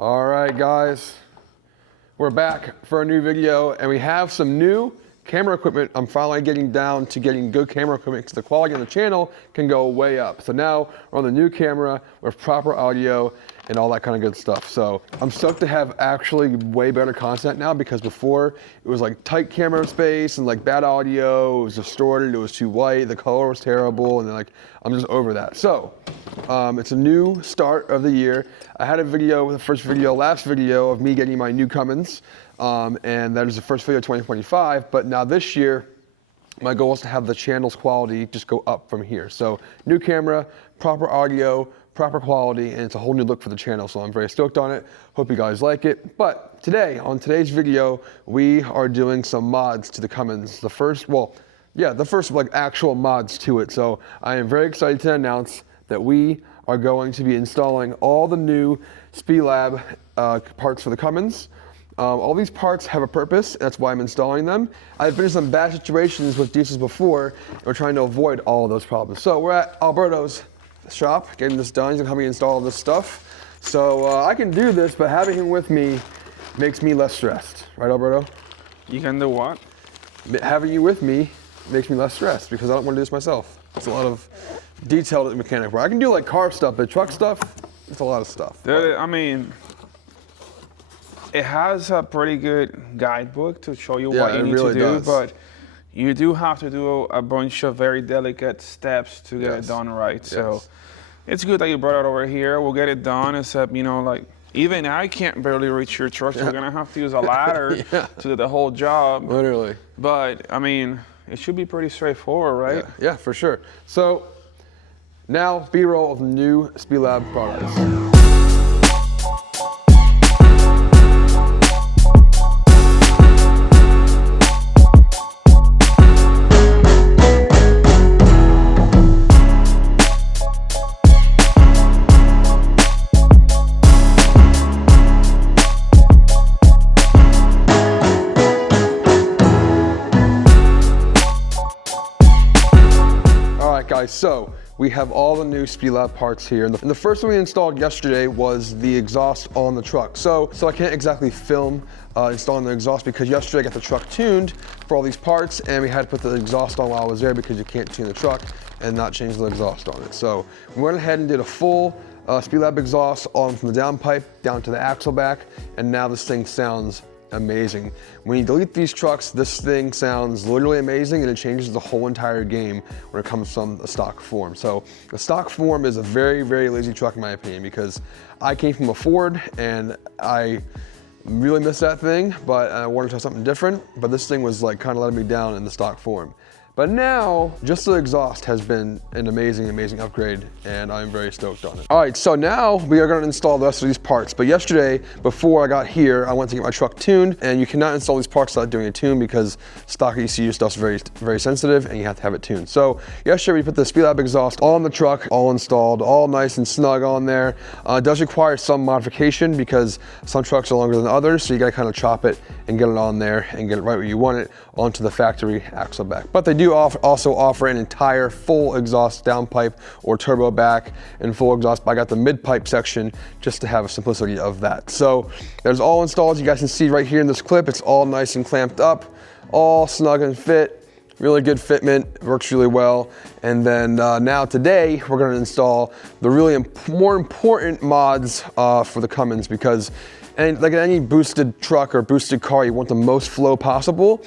All right, guys, we're back for a new video, and we have some new camera equipment. I'm finally getting down to getting good camera equipment because the quality on the channel can go way up. So now we're on the new camera with proper audio and all that kind of good stuff. So I'm stoked to have actually way better content now, because before it was like tight camera space and like bad audio, it was distorted, it was too white, the color was terrible, and then like I'm just over that. So it's a new start of the year. I had a video, last video of me getting my new Cummins, and that is the first video of 2025. But now this year, my goal is to have the channel's quality just go up from here. So new camera, proper audio, proper quality, and it's a whole new look for the channel. So I'm very stoked on it. Hope you guys like it. But today, on today's video, we are doing some mods to the Cummins. The first like actual mods to it. So I am very excited to announce that we are going to be installing all the new SPELAB parts for the Cummins. All these parts have a purpose, that's why I'm installing them. I've been in some bad situations with diesels before, and we're trying to avoid all of those problems. So we're at Alberto's shop, getting this done. He's gonna help me install all this stuff. So I can do this, but having him with me makes me less stressed. Right, Alberto? You can do what? Having you with me makes me less stressed, because I don't want to do this myself. It's a lot of detailed mechanic work. I can do like car stuff, but truck stuff, it's a lot of stuff. I mean, it has a pretty good guidebook to show you what you need to do, but you do have to do a bunch of very delicate steps to get it done right. So it's good that you brought it over here. We'll get it done, except, you know, like, even I can't barely reach your truck, so we're gonna have to use a ladder to do the whole job. Literally. But, I mean, it should be pretty straightforward, right? Yeah, for sure. So now, B-roll of new SPELAB products. Guys, so we have all the new SPELAB parts here, and the first one we installed yesterday was the exhaust on the truck. So I can't exactly film installing the exhaust, because yesterday I got the truck tuned for all these parts, and we had to put the exhaust on while I was there, because you can't tune the truck and not change the exhaust on it. So we went ahead and did a full SPELAB exhaust on from the downpipe down to the axle back, and now this thing sounds amazing. When you delete these trucks, this thing sounds literally amazing, and it changes the whole entire game when it comes from a stock form. So the stock form is a very, very lazy truck in my opinion, because I came from a Ford and I really miss that thing, but I wanted to try something different. But this thing was like kind of letting me down in the stock form. But now, just the exhaust has been an amazing, amazing upgrade, and I'm very stoked on it. All right, so now we are gonna install the rest of these parts. But yesterday, before I got here, I went to get my truck tuned, and you cannot install these parts without doing a tune, because stock ECU stuff's very, very sensitive, and you have to have it tuned. So yesterday we put the SPELAB exhaust on the truck, all installed, all nice and snug on there. It does require some modification, because some trucks are longer than others, so you gotta kind of chop it and get it on there and get it right where you want it onto the factory axle back. But they do also offer an entire full exhaust downpipe or turbo back and full exhaust. I got the mid pipe section just to have a simplicity of that. So there's all installed. You guys can see right here in this clip, it's all nice and clamped up, all snug and fit. Really good fitment, works really well. And then now today, we're gonna install the really more important mods for the Cummins, because like any boosted truck or boosted car, you want the most flow possible,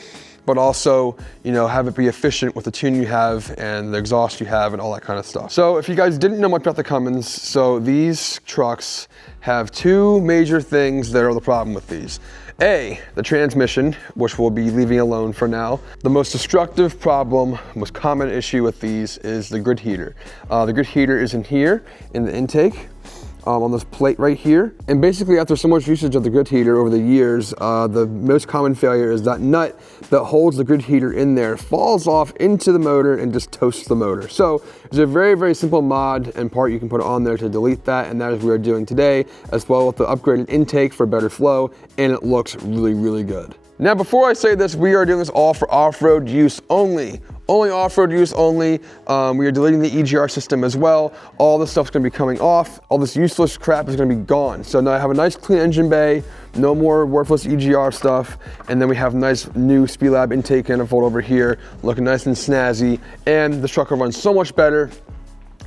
but also, you know, have it be efficient with the tune you have and the exhaust you have and all that kind of stuff. So if you guys didn't know much about the Cummins, so these trucks have two major things that are the problem with these. A, the transmission, which we'll be leaving alone for now. The most destructive problem, most common issue with these is the grid heater. The grid heater is in here, in the intake. On this plate right here. And basically, after so much usage of the grid heater over the years, the most common failure is that nut that holds the grid heater in there falls off into the motor and just toasts the motor. So there's a very, very simple mod and part you can put on there to delete that, and that is what we're doing today, as well with the upgraded intake for better flow, and it looks really, really good. Now, before I say this, we are doing this all for off-road use only. only off-road use only. We are deleting the EGR system as well. All this stuff's gonna be coming off. All this useless crap is gonna be gone. So now I have a nice clean engine bay, no more worthless EGR stuff, and then we have nice new SPELAB intake manifold over here, looking nice and snazzy, and the truck will run so much better,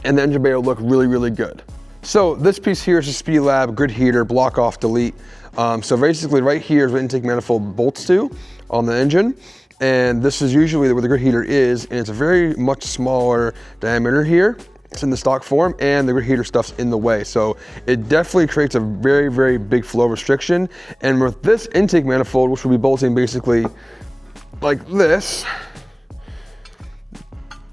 and the engine bay will look really, really good. So this piece here is a SPELAB grid heater, block off, delete. So basically right here is what intake manifold bolts to on the engine. And this is usually where the grid heater is, and it's a very much smaller diameter here. It's in the stock form, and the grid heater stuff's in the way. So it definitely creates a very, very big flow restriction. And with this intake manifold, which will be bolting basically like this,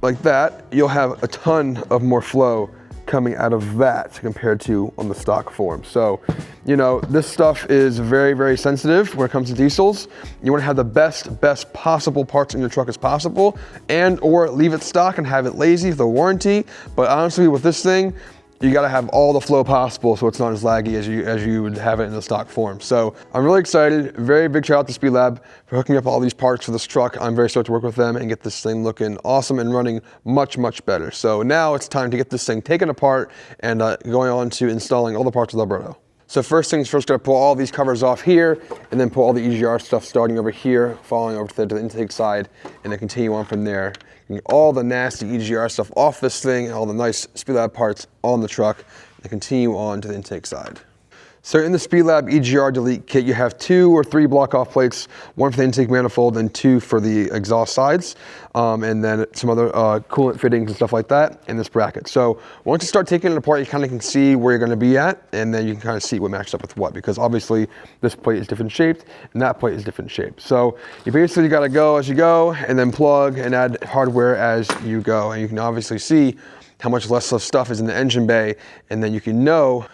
like that, you'll have a ton of more flow coming out of that compared to on the stock form. So, you know, this stuff is very, very sensitive when it comes to diesels. You want to have the best possible parts in your truck as possible, and or leave it stock and have it lazy for the warranty. But honestly, with this thing, you got to have all the flow possible so it's not as laggy as you would have it in the stock form. So I'm really excited. Very big shout out to SPELAB for hooking up all these parts for this truck. I'm very stoked to work with them and get this thing looking awesome and running much, much better. So now it's time to get this thing taken apart and going on to installing all the parts with Alberto. So first things first, gonna pull all these covers off here and then pull all the EGR stuff starting over here, following over to the intake side, and then continue on from there. All the nasty EGR stuff off this thing and all the nice SPELAB parts on the truck, and continue on to the intake side. So in the SPELAB EGR delete kit, you have 2 or 3 block off plates, 1 for the intake manifold and 2 for the exhaust sides, and then some other coolant fittings and stuff like that in this bracket. So once you start taking it apart, you kind of can see where you're going to be at, and then you can kind of see what matches up with what, because obviously this plate is different shaped and that plate is different shaped. So you basically got to go as you go and then plug and add hardware as you go, and you can obviously see how much less stuff is in the engine bay, and then you can know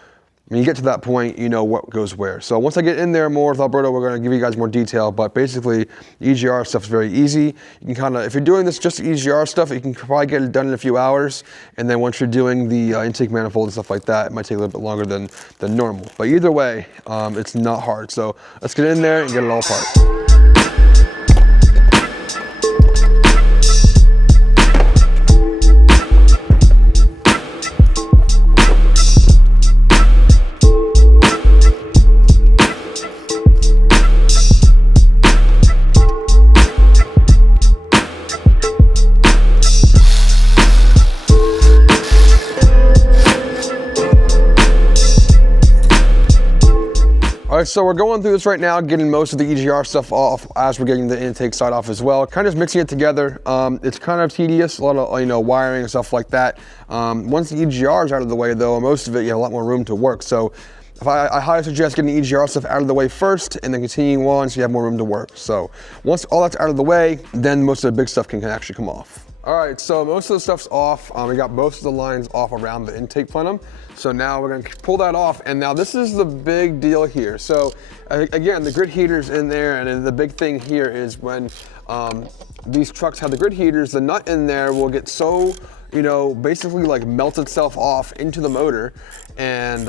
when you get to that point, you know what goes where. So once I get in there more with Alberto, we're gonna give you guys more detail, but basically the EGR stuff is very easy. You can kind of, if you're doing this just EGR stuff, you can probably get it done in a few hours. And then once you're doing the intake manifold and stuff like that, it might take a little bit longer than normal. But either way, it's not hard. So let's get in there and get it all apart. All right, so we're going through this right now, getting most of the EGR stuff off as we're getting the intake side off as well. Kind of just mixing it together. It's kind of tedious, a lot of wiring and stuff like that. Once the EGR is out of the way though, most of it, you have a lot more room to work. So I highly suggest getting the EGR stuff out of the way first and then continuing on so you have more room to work. So once all that's out of the way, then most of the big stuff can actually come off. All right, so most of the stuff's off. We got most of the lines off around the intake plenum. So now we're gonna pull that off, and now this is the big deal here. So again, the grid heater's in there, and the big thing here is when these trucks have the grid heaters, the nut in there will get so, basically like melt itself off into the motor and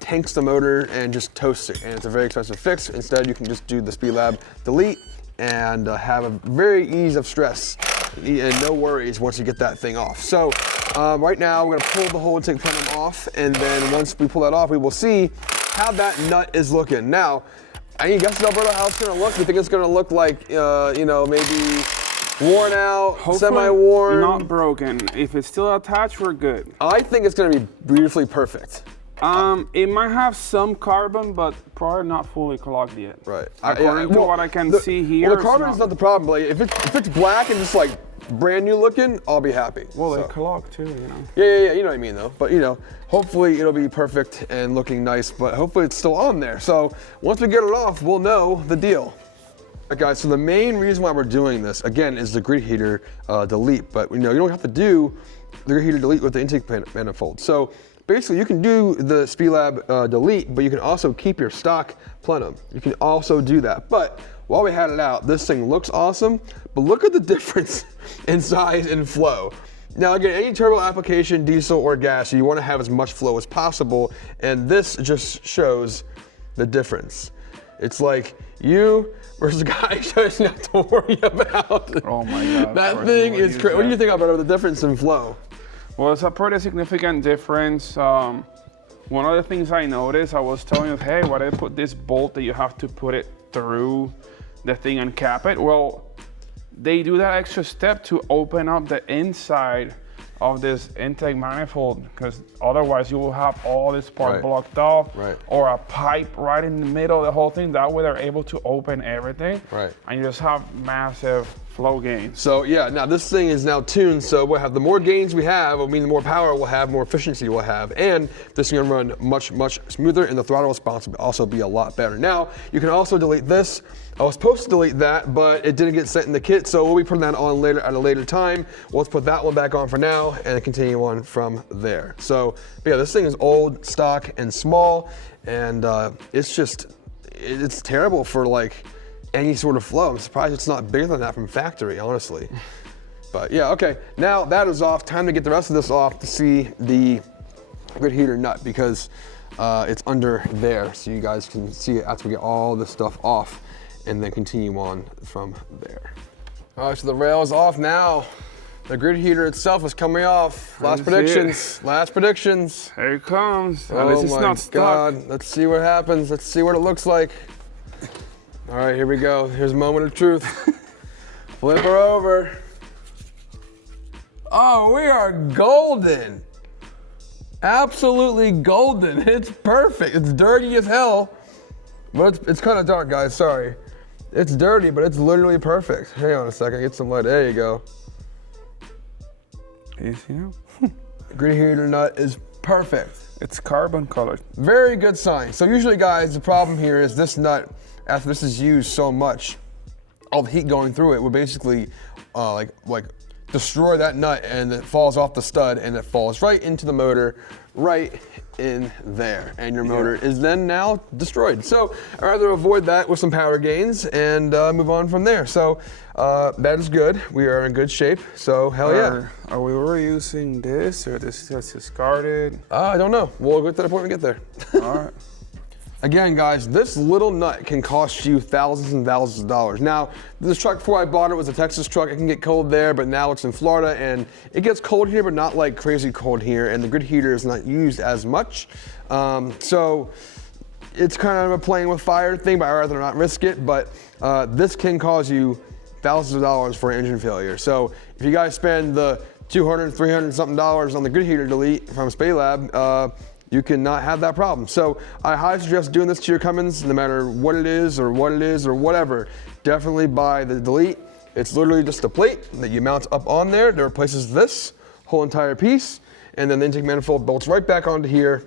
tanks the motor and just toasts it. And it's a very expensive fix. Instead, you can just do the SPELAB delete and have a very ease of stress and no worries once you get that thing off. So right now we're gonna pull the whole intake plenum off, and then once we pull that off, we will see how that nut is looking. Now, any guesses, Alberto, how it's gonna look? You think it's gonna look like, maybe worn out, semi-worn? Not broken. If it's still attached, we're good. I think it's gonna be beautifully perfect. It might have some carbon, but probably not fully clogged yet. Right. According to what I can see here. Well, the carbon is not the problem. Like, if it's black and just like brand new looking, I'll be happy. Well, they clog too, Yeah, you know what I mean though. But hopefully it'll be perfect and looking nice, but hopefully it's still on there. So once we get it off, we'll know the deal. All right, guys, so the main reason why we're doing this, again, is the grid heater delete. But you don't have to do the grid heater delete with the intake manifold. So basically, you can do the SPELAB delete, but you can also keep your stock plenum. You can also do that. But while we had it out, this thing looks awesome, but look at the difference in size and flow. Now again, any turbo application, diesel or gas, you want to have as much flow as possible, and this just shows the difference. It's like you versus a guy who doesn't have to worry about. Oh my God. That thing is crazy. What do you think about the difference in flow? Well, it's a pretty significant difference. One of the things I noticed, I was telling you, hey, why did I put this bolt that you have to put it through the thing and cap it? Well, they do that extra step to open up the inside of this intake manifold, because otherwise you will have all this part blocked off, or a pipe right in the middle of the whole thing. That way they're able to open everything, and you just have massive flow gains. So yeah, now this thing is now tuned, so we'll have the more gains we have, I mean the more power we'll have, more efficiency we'll have, and this is gonna run much, much smoother, and the throttle response will also be a lot better. Now, you can also delete this. I was supposed to delete that, but it didn't get sent in the kit, so we'll be putting that on later at a later time. Well, let's put that one back on for now and continue on from there. So, yeah, this thing is old, stock, and small, and it's terrible for like any sort of flow. I'm surprised it's not bigger than that from factory, honestly. But yeah, okay, now that is off. Time to get the rest of this off to see the grid heater nut, because it's under there, so you guys can see it after we get all this stuff off, and then continue on from there. All right, so the rail is off now. The grid heater itself is coming off. Last predictions. Here it comes. At least it's not stuck. God, let's see what happens. Let's see what it looks like. All right, here we go. Here's a moment of truth. Flip her over. Oh, we are golden. Absolutely golden. It's perfect. It's dirty as hell, but it's kind of dark, guys, sorry. It's dirty, but it's literally perfect. Hang on a second, get some light. There you go. You see now? Grid heater nut is perfect. It's carbon colored. Very good sign. So usually, guys, the problem here is this nut, after this is used so much, all the heat going through it would basically like destroy that nut, and it falls off the stud and it falls right into the motor, right in there, and your motor is then now destroyed. So I'd rather avoid that with some power gains and move on from there. So that is good. We are in good shape. So hell yeah. Are we reusing this, or this just discarded? I don't know. We'll get to the point we get there. All right. Again, guys, this little nut can cost you thousands and thousands of dollars. Now, this truck before I bought it was a Texas truck. It can get cold there, but now it's in Florida, and it gets cold here, but not like crazy cold here, and the grid heater is not used as much. So it's kind of a playing with fire thing, but I'd rather not risk it. But this can cause you thousands of dollars for an engine failure. So if you guys spend the $200, $300 something on the grid heater delete from SPELAB, you cannot have that problem. So I highly suggest doing this to your Cummins, no matter what it is or whatever. Definitely buy the delete. It's literally just a plate that you mount up on there that replaces this whole entire piece, and then the intake manifold bolts right back onto here,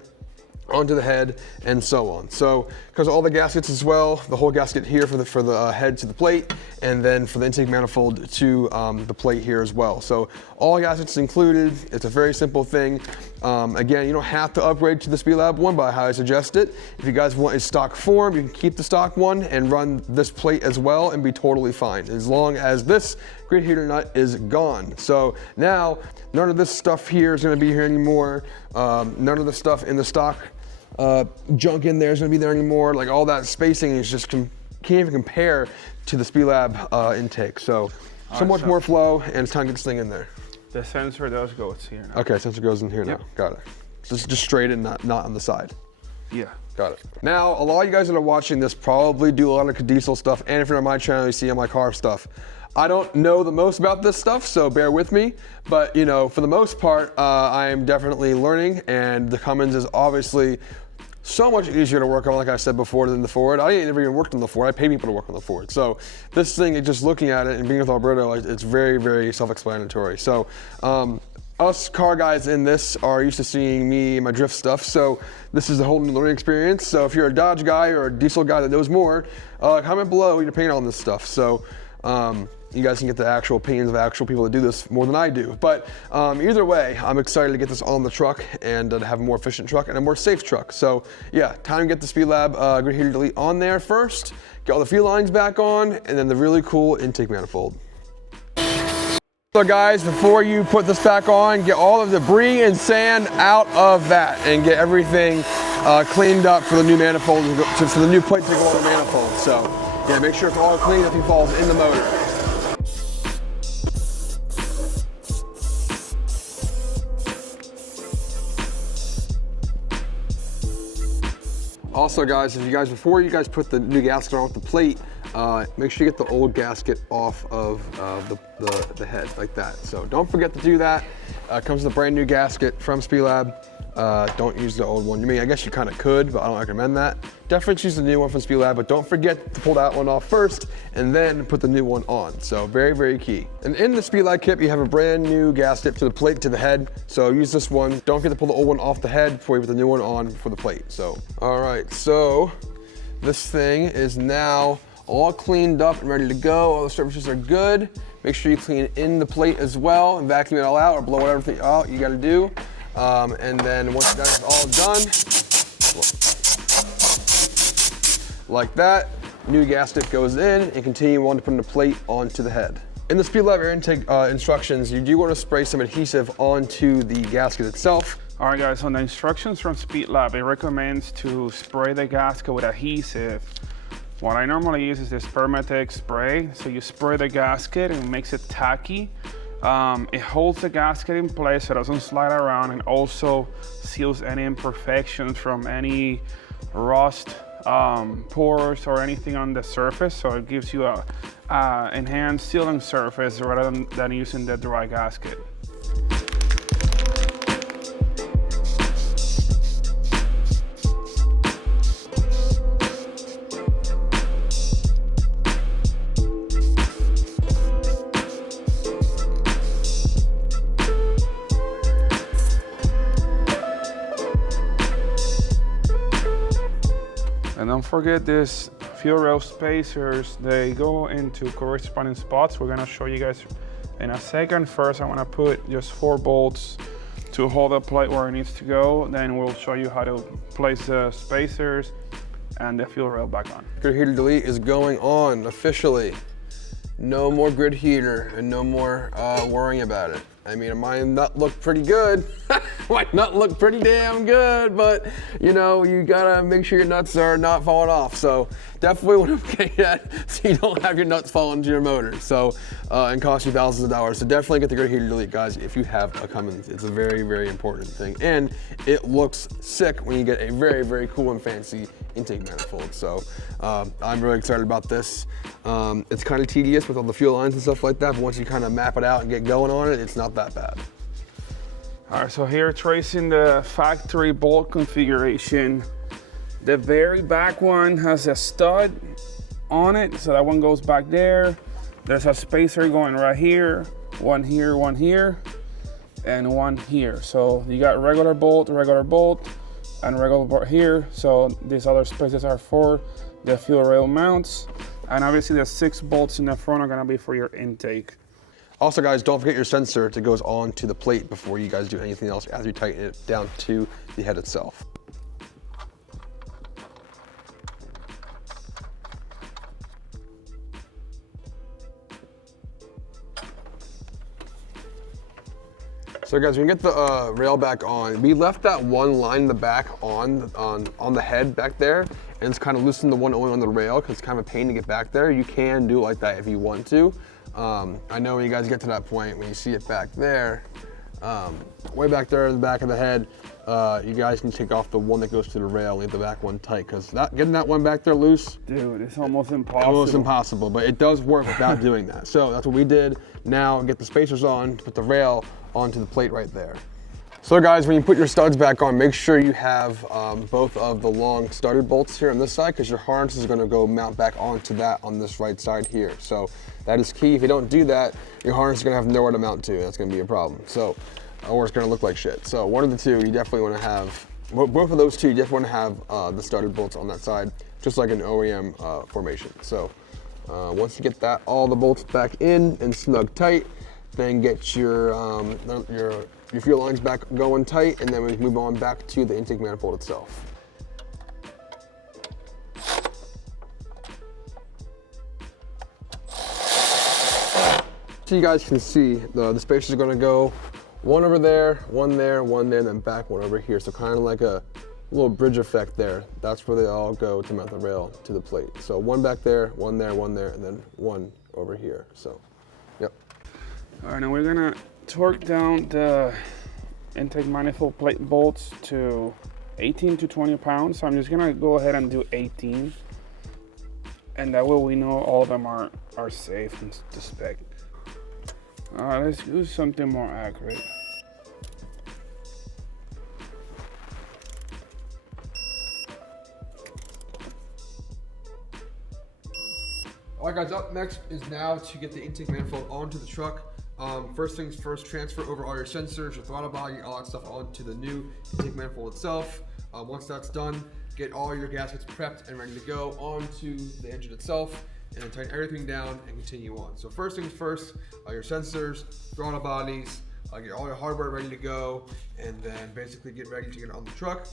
onto the head, and so on. So, because all the gaskets as well, the whole gasket here for the head to the plate, and then for the intake manifold to the plate here as well. So all gaskets included. It's a very simple thing. Again, you don't have to upgrade to the SPELAB one, but I highly suggest it. If you guys want a stock form, you can keep the stock one and run this plate as well and be totally fine, as long as this grid heater nut is gone. So now, none of this stuff here is gonna be here anymore. None of the stuff in the stock junk in there is gonna be there anymore. Like all that spacing is just can't even compare to the SPELAB intake. So much more flow, and it's time to get this thing in there. The sensor does go here now. Okay, sensor goes in here now. Got it. Just straight in, not on the side. Yeah. Got it. Now, a lot of you guys that are watching this probably do a lot of diesel stuff, and if you're on my channel, you see on my car stuff. I don't know the most about this stuff, so bear with me. But, you know, for the most part, I am definitely learning, and the Cummins is obviously so much easier to work on, like I said before, than the Ford. I ain't never even worked on the Ford. I pay people to work on the Ford. So this thing, just looking at it and being with Alberto, it's very, very self-explanatory. So us car guys in this are used to seeing me and my drift stuff. So this is a whole new learning experience. So if you're a Dodge guy or a diesel guy that knows more, comment below your opinion on this stuff. So you guys can get the actual opinions of actual people that do this more than I do. But either way, I'm excited to get this on the truck and to have a more efficient truck and a more safe truck. So yeah, time to get the SPELAB grid heater delete on there first, get all the fuel lines back on, and then the really cool intake manifold. So guys, before you put this back on, get all of the debris and sand out of that and get everything cleaned up for the new manifold, for the new plate to go on the manifold. So yeah, make sure it's all clean, nothing falls in the motor. Also guys, before you guys put the new gasket on with the plate, make sure you get the old gasket off of the head like that. So don't forget to do that. Comes with a brand new gasket from SPELAB. Don't use the old one. I guess you kind of could, but I don't recommend that. Definitely choose the new one from SPELAB, but don't forget to pull that one off first and then put the new one on. So very, very key. And in the SPELAB kit, you have a brand new gasket to the plate, to the head. So use this one. Don't forget to pull the old one off the head before you put the new one on for the plate. So, all right, so this thing is now all cleaned up and ready to go. All the surfaces are good. Make sure you clean in the plate as well and vacuum it all out or blow whatever out you gotta do. And then once that's all done, like that, new gasket goes in and continue on to putting the plate onto the head. In the SPELAB air intake instructions, you do want to spray some adhesive onto the gasket itself. All right guys, on the instructions from SPELAB, it recommends to spray the gasket with adhesive. What I normally use is this Permatex spray. So you spray the gasket and it makes it tacky. It holds the gasket in place so it doesn't slide around, and also seals any imperfections from any rust, pores or anything on the surface. So it gives you a enhanced sealing surface rather than using the dry gasket. And don't forget this fuel rail spacers, they go into corresponding spots. We're gonna show you guys in a second. First, I wanna put just 4 bolts to hold the plate where it needs to go. Then we'll show you how to place the spacers and the fuel rail back on. Grid heater delete is going on officially. No more grid heater and no more worrying about it. I mean, it might not look pretty good. Might not look pretty damn good, but you know, you gotta make sure your nuts are not falling off. So definitely want to get that so you don't have your nuts fall into your motor. So, and cost you thousands of dollars. So definitely get the grid heater delete, guys, if you have a Cummins. It's a very, very important thing. And it looks sick when you get a very, very cool and fancy intake manifold. So I'm really excited about this. It's kind of tedious with all the fuel lines and stuff like that, but once you kind of map it out and get going on it, it's not that bad. All right, so here tracing the factory bolt configuration. The very back one has a stud on it, so that one goes back there. There's a spacer going right here, one here, and one here. So you got regular bolt, and regular bolt here. So these other spaces are for the fuel rail mounts. And obviously the 6 bolts in the front are gonna be for your intake. Also guys, don't forget your sensor that goes on to the plate before you guys do anything else as you tighten it down to the head itself. So guys, when you get the rail back on, we left that one line in the back on the head back there, and it's kind of loosened the one only on the rail because it's kind of a pain to get back there. You can do it like that if you want to. I know when you guys get to that point, when you see it back there, way back there in the back of the head, you guys can take off the one that goes to the rail and leave the back one tight, because getting that one back there loose, dude, it's almost impossible. Almost impossible, but it does work without doing that. So that's what we did. Now get the spacers on, put the rail onto the plate right there. So guys, when you put your studs back on, make sure you have both of the long studded bolts here on this side, because your harness is going to go mount back onto that on this right side here. So that is key. If you don't do that, your harness is going to have nowhere to mount to. That's going to be a problem. So, or it's going to look like shit. So one of the two, you definitely want to have, both of those two, you definitely want to have the studded bolts on that side, just like an OEM formation. So once you get that, all the bolts back in and snug tight, then get your fuel lines back going tight, and then we move on back to the intake manifold itself. So you guys can see the spacers are going to go one over there, one there, and then back one over here. So kind of like a little bridge effect there. That's where they all go to mount the rail to the plate. So one back there, one there, and then one over here. So, yep. All right, now we're gonna torque down the intake manifold plate bolts to 18 to 20 pounds. So I'm just gonna go ahead and do 18. And that way we know all of them are safe and to spec. All right, let's do something more accurate. All right, guys, up next is now to get the intake manifold onto the truck. First things first, transfer over all your sensors, your throttle body, all that stuff onto the new intake manifold itself. Once that's done, get all your gaskets prepped and ready to go onto the engine itself, and then tighten everything down and continue on. So first things first, your sensors, throttle bodies, get all your hardware ready to go, and then basically get ready to get it on the truck.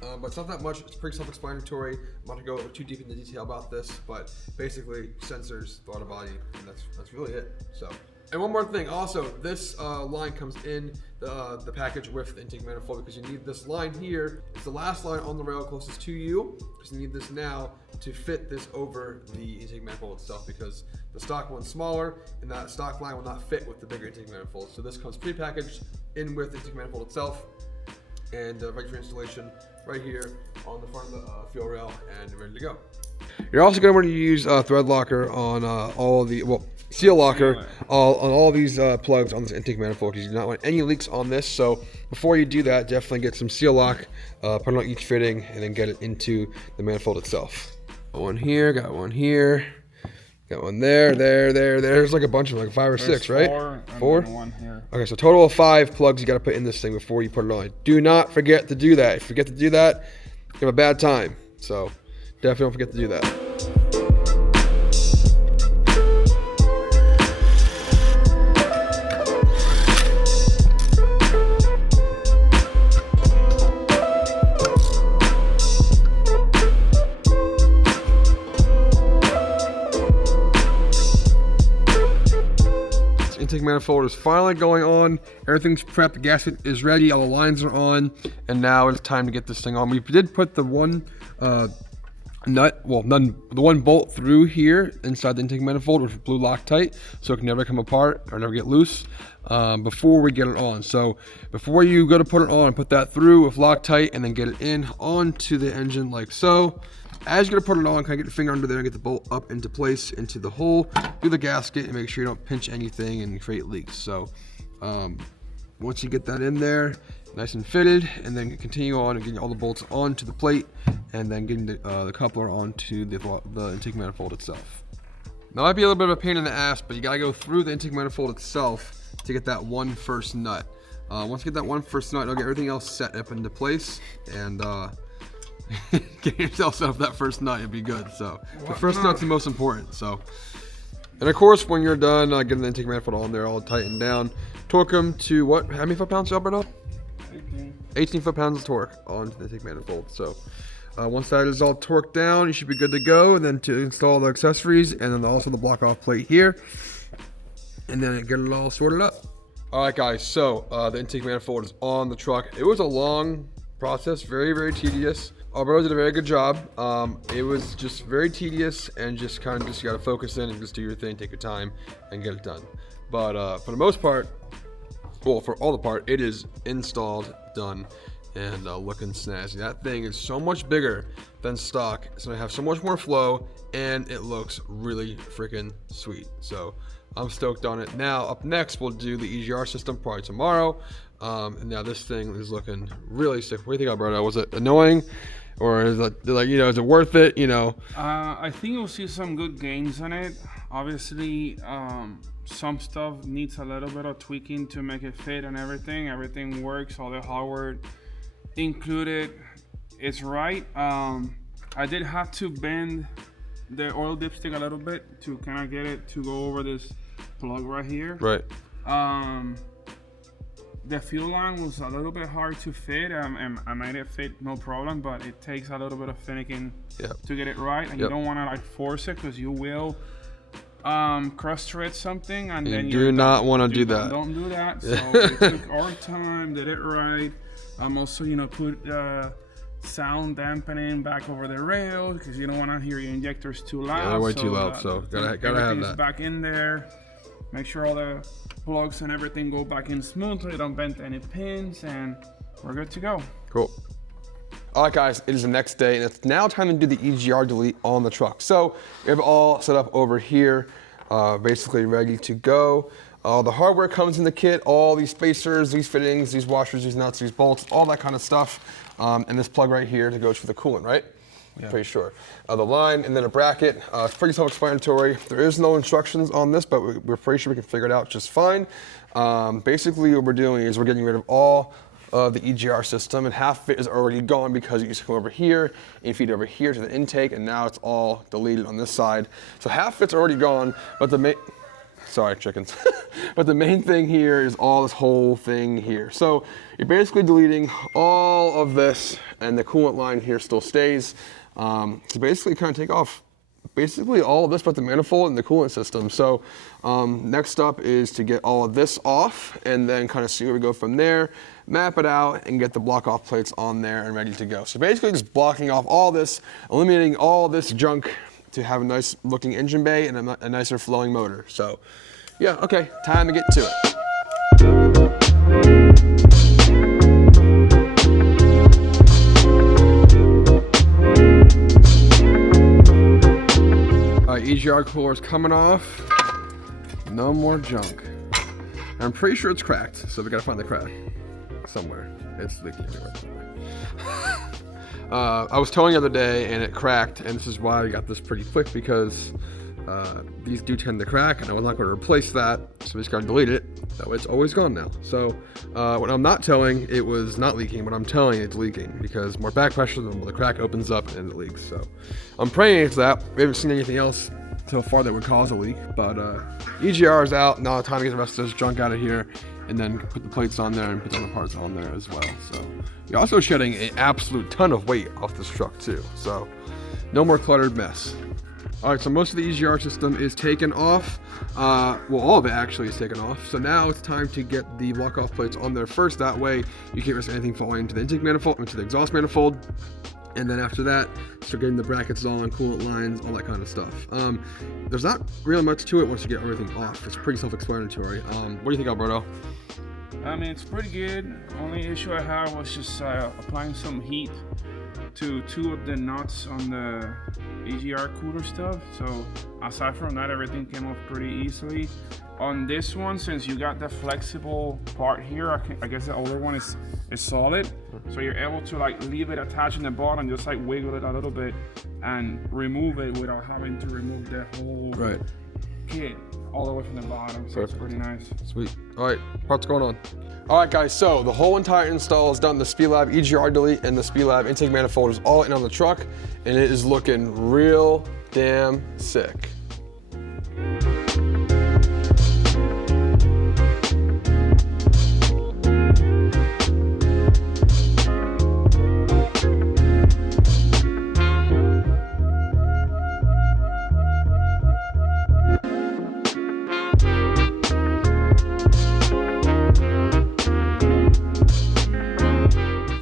But it's not that much, it's pretty self-explanatory. I'm not gonna go too deep into detail about this, but basically sensors, throttle body, and that's really it. So, and one more thing, also, this line comes in the package with the intake manifold because you need this line here. It's the last line on the rail closest to you, because you need this now to fit this over the intake manifold itself, because the stock one's smaller and that stock line will not fit with the bigger intake manifold. So this comes pre-packaged in with the intake manifold itself, and ready for installation right here on the front of the fuel rail and ready to go. You're also going to want to use thread locker on all the, seal locker on all these plugs on this intake manifold, because you do not want any leaks on this. So before you do that, definitely get some seal lock, put it on each fitting, and then get it into the manifold itself. Got one here, got one here, got one there. There's like a bunch of like 5 or 6, right? Four? And one here. Okay, so total of 5 plugs you got to put in this thing before you put it on. Do not forget to do that. If you forget to do that, you have a bad time. So definitely don't forget to do that. Intake manifold is finally going on. Everything's prepped, the gasket is ready, all the lines are on, and now it's time to get this thing on. We did put the one the one bolt through here inside the intake manifold with blue Loctite, so it can never come apart or never get loose before we get it on. So before you go to put it on, put that through with Loctite and then get it in onto the engine like so. As you're gonna put it on, kind of get your finger under there and get the bolt up into place into the hole through the gasket, and make sure you don't pinch anything and create leaks. So once you get that in there, nice and fitted, and then continue on and getting all the bolts onto the plate, and then getting the coupler onto the intake manifold itself. Now, it might be a little bit of a pain in the ass, but you gotta go through the intake manifold itself to get that one first nut. Once you get that one first nut, you'll get everything else set up into place, and get yourself set up that first nut, it'll be good. So the first nut's the most important. So, and of course, when you're done getting the intake manifold on there, all tightened down, torque them to what? How many foot-pounds, Alberto? 18 foot-pounds of torque onto the intake manifold. So once that is all torqued down, you should be good to go. And then to install the accessories, and then also the block-off plate here, and then get it all sorted up. All right, guys. So the intake manifold is on the truck. It was a long process, very, very tedious. Alberto did a very good job. It was just very tedious, and just kind of you got to focus in and just do your thing, take your time, and get it done. But for the most part, well, for all the part, it is installed, done, and looking snazzy. That thing is so much bigger than stock. It's gonna have so much more flow, and it looks really freaking sweet. So I'm stoked on it. Now, up next, we'll do the EGR system probably tomorrow. And now this thing is looking really sick. What do you think, Alberto? Was it annoying? Or is it like, is it worth it, I think you'll see some good gains on it. Obviously, some stuff needs a little bit of tweaking to make it fit and everything. Everything works, all the hardware included. It's right. I did have to bend the oil dipstick a little bit to kind of get it to go over this plug right here. Right. The fuel line was a little bit hard to fit. I made it fit no problem, but it takes a little bit of finicking to get it right, and you don't want to like force it, because you will cross thread something, and then you do not want to do that. Don't do that. So we took our time, did it right. Also, put sound dampening back over the rails because you don't want to hear your injectors too loud. Yeah, they're way too loud, so gotta have that. Back in there. Make sure all the plugs and everything go back in smoothly. Don't bend any pins, and we're good to go. Cool. All right, guys, it is the next day, and it's now time to do the EGR delete on the truck. So we have it all set up over here, basically ready to go. The hardware comes in the kit, all these spacers, these fittings, these washers, these nuts, these bolts, all that kind of stuff. And this plug right here to go for the coolant, right? Yeah. Pretty sure. The line and then a bracket. It's pretty self-explanatory. There is no instructions on this, but we're pretty sure we can figure it out just fine. Basically what we're doing is we're getting rid of all of the EGR system, and half of it is already gone because it used to come over here and feed over here to the intake, and now it's all deleted on this side. So half of it's already gone, but sorry, chickens. But the main thing here is all this whole thing here. So you're basically deleting all of this, and the coolant line here still stays. So basically kind of take off basically all of this but the manifold and the coolant system. So next up is to get all of this off and then kind of see where we go from there, map it out, and get the block off plates on there and ready to go. So basically just blocking off all this, eliminating all this junk to have a nice looking engine bay and a nicer flowing motor. So yeah, okay, time to get to it. All right, EGR cooler is coming off. No more junk. I'm pretty sure it's cracked, so we gotta find the crack somewhere. It's leaking everywhere. I was towing the other day and it cracked, and this is why I got this pretty quick because these do tend to crack, and I was not going to replace that, so we just got to delete it. That way it's always gone now. So when I'm not towing, it was not leaking. When I'm towing, it's leaking because more back pressure, then the crack opens up and it leaks. So I'm praying it's that. We haven't seen anything else so far that would cause a leak, but EGR is out. Now it's time to get the rest of this junk out of here and then put the plates on there and put the other parts on there as well. So you're also shedding an absolute ton of weight off this truck too. So no more cluttered mess. All right, so most of the EGR system is taken off. Well, all of it actually is taken off. So now it's time to get the block-off plates on there first. That way you can't risk anything falling into the intake manifold, into the exhaust manifold. And then after that, start getting the brackets on, coolant lines, all that kind of stuff. There's not really much to it once you get everything off. It's pretty self-explanatory. What do you think, Alberto? I mean, it's pretty good. Only issue I had was just applying some heat to two of the nuts on the EGR cooler stuff. So aside from that, everything came off pretty easily. On this one, since you got the flexible part here, I guess the older one is solid. So you're able to like leave it attached in the bottom, just like wiggle it a little bit and remove it without having to remove the whole kit all the way from the bottom. So it's pretty nice. Sweet. All right, parts going on. All right, guys, so the whole entire install is done. The SPELAB EGR delete and the SPELAB intake manifold is all in on the truck, and it is looking real damn sick.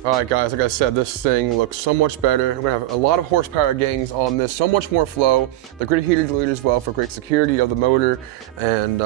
All right, guys, like I said, this thing looks so much better. We're gonna have a lot of horsepower gains on this, so much more flow. The grid heater deleted as well for great security of the motor, and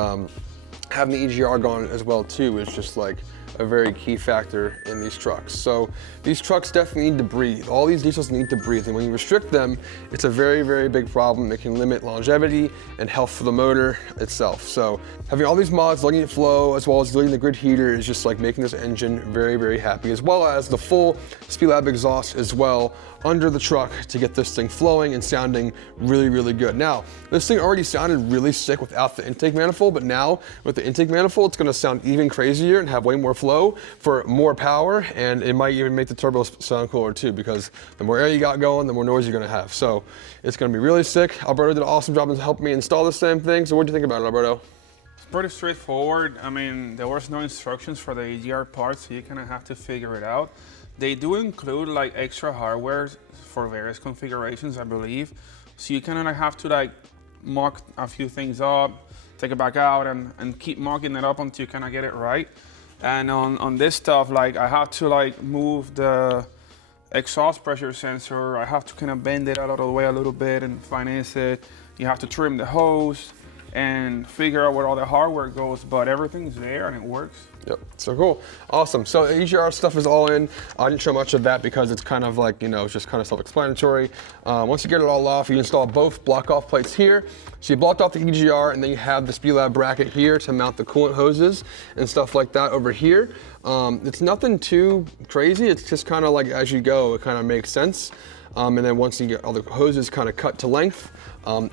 having the EGR gone as well too is just like a very key factor in these trucks. So these trucks definitely need to breathe. All these diesels need to breathe, and when you restrict them, it's a very, very big problem. It can limit longevity and health for the motor itself. So having all these mods, letting it flow, as well as deleting the grid heater is just like making this engine very, very happy, as well as the full SPELAB exhaust as well under the truck to get this thing flowing and sounding really, really good. Now, this thing already sounded really sick without the intake manifold, but now with the intake manifold, it's gonna sound even crazier and have way more flow for more power, and it might even make the turbo sound cooler too, because the more air you got going, the more noise you're gonna have. So it's gonna be really sick. Alberto did an awesome job in helping me install the same thing. So what do you think about it, Alberto? It's pretty straightforward. I mean, there was no instructions for the EGR parts, so you kind of have to figure it out. They do include like extra hardware for various configurations, I believe. So you kind of like have to like mock a few things up, take it back out, and keep mocking it up until you kind of get it right. And on this stuff, like I have to like move the exhaust pressure sensor. I have to kind of bend it out of the way a little bit and finance it. You have to trim the hose and figure out where all the hardware goes, but everything's there and it works. Yep, so cool, awesome. So the EGR stuff is all in. I didn't show much of that because it's kind of like, you know, it's just kind of self-explanatory. Once you get it all off, you install both block-off plates here. So you blocked off the EGR, and then you have the SPELAB bracket here to mount the coolant hoses and stuff like that over here. It's nothing too crazy. It's just kind of like as you go, it kind of makes sense. And then once you get all the hoses kind of cut to length,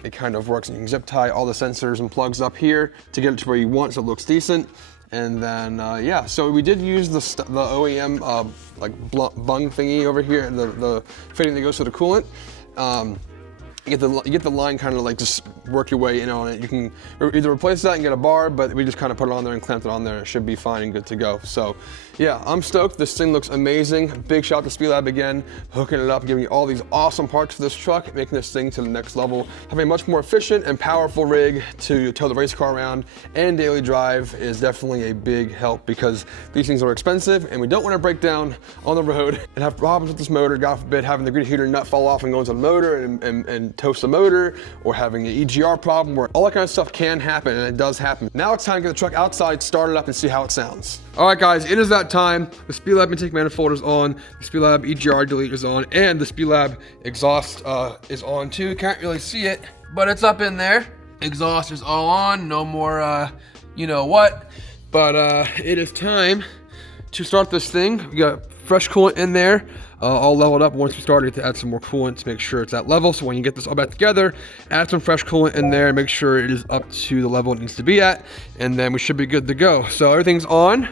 it kind of works. And you can zip tie all the sensors and plugs up here to get it to where you want so it looks decent. And then, yeah, so we did use the OEM like bung thingy over here, the fitting that goes to the coolant. You get the line kind of like just work your way in on it. You can either replace that and get a bar, but we just kind of put it on there and clamped it on there. It should be fine and good to go. So yeah, I'm stoked. This thing looks amazing. Big shout out to SPELAB again, hooking it up, giving me all these awesome parts for this truck, making this thing to the next level. Having a much more efficient and powerful rig to tow the race car around and daily drive is definitely a big help because these things are expensive and we don't want to break down on the road and have problems with this motor, God forbid, having the grid heater nut fall off and go into the motor and toast the motor, or having an EGR problem where all that kind of stuff can happen, and it does happen. Now it's time to get the truck outside, start it up, and see how it sounds. All right, guys, it is that time. The SPELAB intake manifold is on, the SPELAB EGR delete is on, and the SPELAB exhaust is on too. You can't really see it, but it's up in there. Exhaust is all on, no more you know what, but it is time to start this thing. We got fresh coolant in there, all leveled up. Once we started to add some more coolant to make sure it's at level. So when you get this all back together, add some fresh coolant in there, make sure it is up to the level it needs to be at, and then we should be good to go. So everything's on.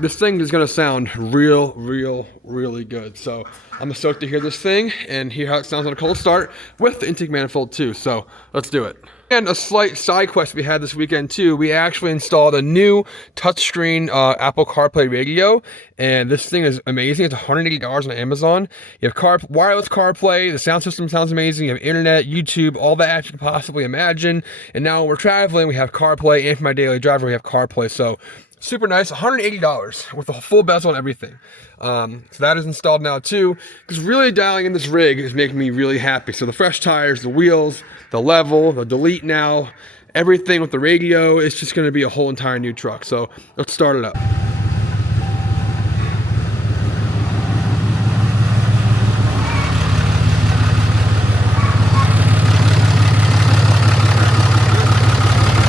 This thing is gonna sound really good. So I'm stoked to hear this thing and hear how it sounds on a cold start with the intake manifold too. So let's do it. And a slight side quest we had this weekend too. We actually installed a new touchscreen Apple CarPlay radio, and this thing is amazing. It's $180 on Amazon. You have wireless CarPlay. The sound system sounds amazing. You have internet, YouTube, all the apps you can possibly imagine. And now when we're traveling, we have CarPlay, and for my daily driver, we have CarPlay. So super nice, $180 with a full bezel and everything. So that is installed now too, because really dialing in this rig is making me really happy. So the fresh tires, the wheels, the level, the delete now, everything with the radio, it's just gonna be a whole entire new truck. So let's start it up.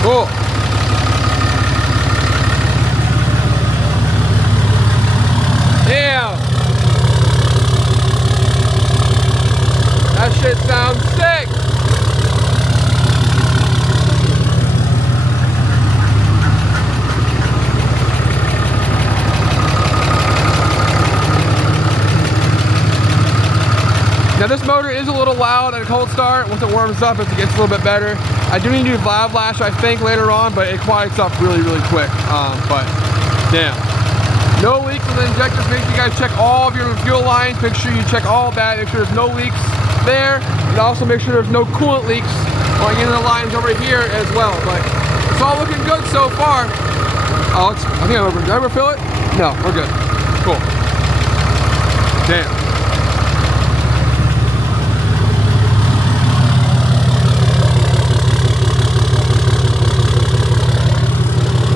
Cool. That shit sounds sick! Now this motor is a little loud at a cold start. Once it warms up, it gets a little bit better. I do need to do valve lash, I think, later on, but it quiets up really quick. But damn. No leaks in the injectors. Make sure you guys check all of your fuel lines. Make sure you check all that. Make sure there's no leaks there. And also make sure there's no coolant leaks going into the lines over here as well. But it's all looking good so far. Oh, I think I'm over. Did I refill it? No, we're good. Cool. Damn.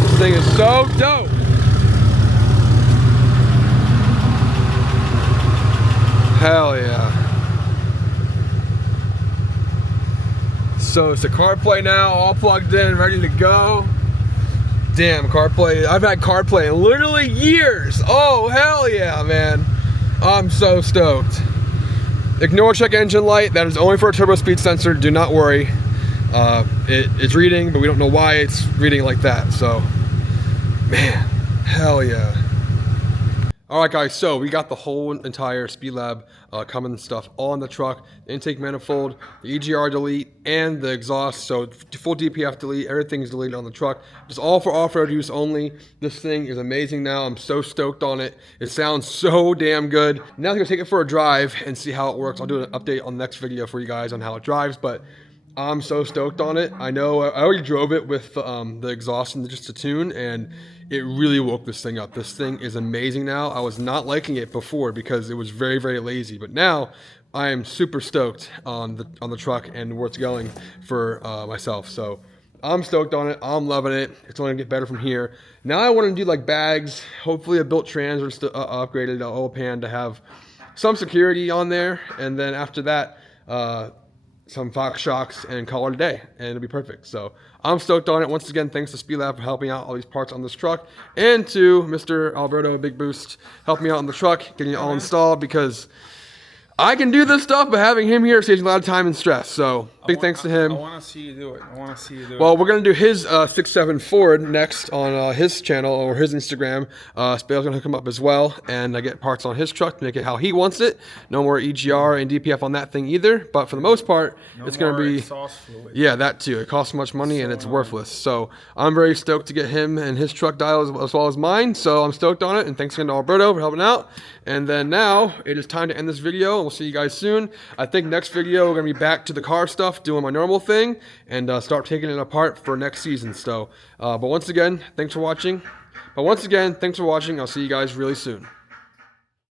This thing is so dope. Hell yeah. So it's the CarPlay now, all plugged in, ready to go. Damn, CarPlay. I've had CarPlay in literally years. Oh, hell yeah, man. I'm so stoked. Ignore check engine light. That is only for a turbo speed sensor. Do not worry. It's reading, but we don't know why it's reading like that. So, man, hell yeah. All right, guys, so we got the whole entire SPELAB Cummins stuff on the truck. The intake manifold, the EGR delete, and the exhaust. So full DPF delete, everything is deleted on the truck. Just all for off-road use only. This thing is amazing now. I'm so stoked on it. It sounds so damn good. Now I'm gonna take it for a drive and see how it works. I'll do an update on the next video for you guys on how it drives, but I'm so stoked on it. I know I already drove it with the exhaust and just a tune, and it really woke this thing up. This thing is amazing now. I was not liking it before because it was very, very lazy, but now I am super stoked on the truck and where it's going for myself. So I'm stoked on it. I'm loving it. It's only gonna get better from here. Now I want to do like bags, hopefully a built trans or just upgraded oil pan to have some security on there, and then after that, some Fox shocks and call it a day, and it'll be perfect. So I'm stoked on it. Once again, thanks to SPELAB for helping out all these parts on this truck, and to Mr. Alberto, Big Boost, helping me out on the truck, getting it all installed, because I can do this stuff, but having him here saves a lot of time and stress. So big thanks to him. I want to see you do it. Well, we're going to do his 6.7 Ford next on his channel or his Instagram. Spale's going to hook him up as well, and I get parts on his truck to make it how he wants it. No more EGR and DPF on that thing either, but for the most part, it's going to be... exhaust fluid. Yeah, that too. It costs so much money and it's worthless. So I'm very stoked to get him and his truck dial as well as mine. So I'm stoked on it, and thanks again to Alberto for helping out. And then now it is time to end this video, and we'll see you guys soon. I think next video we're going to be back to the car stuff, doing my normal thing, and start taking it apart for next season. So, but once again, thanks for watching. I'll see you guys really soon.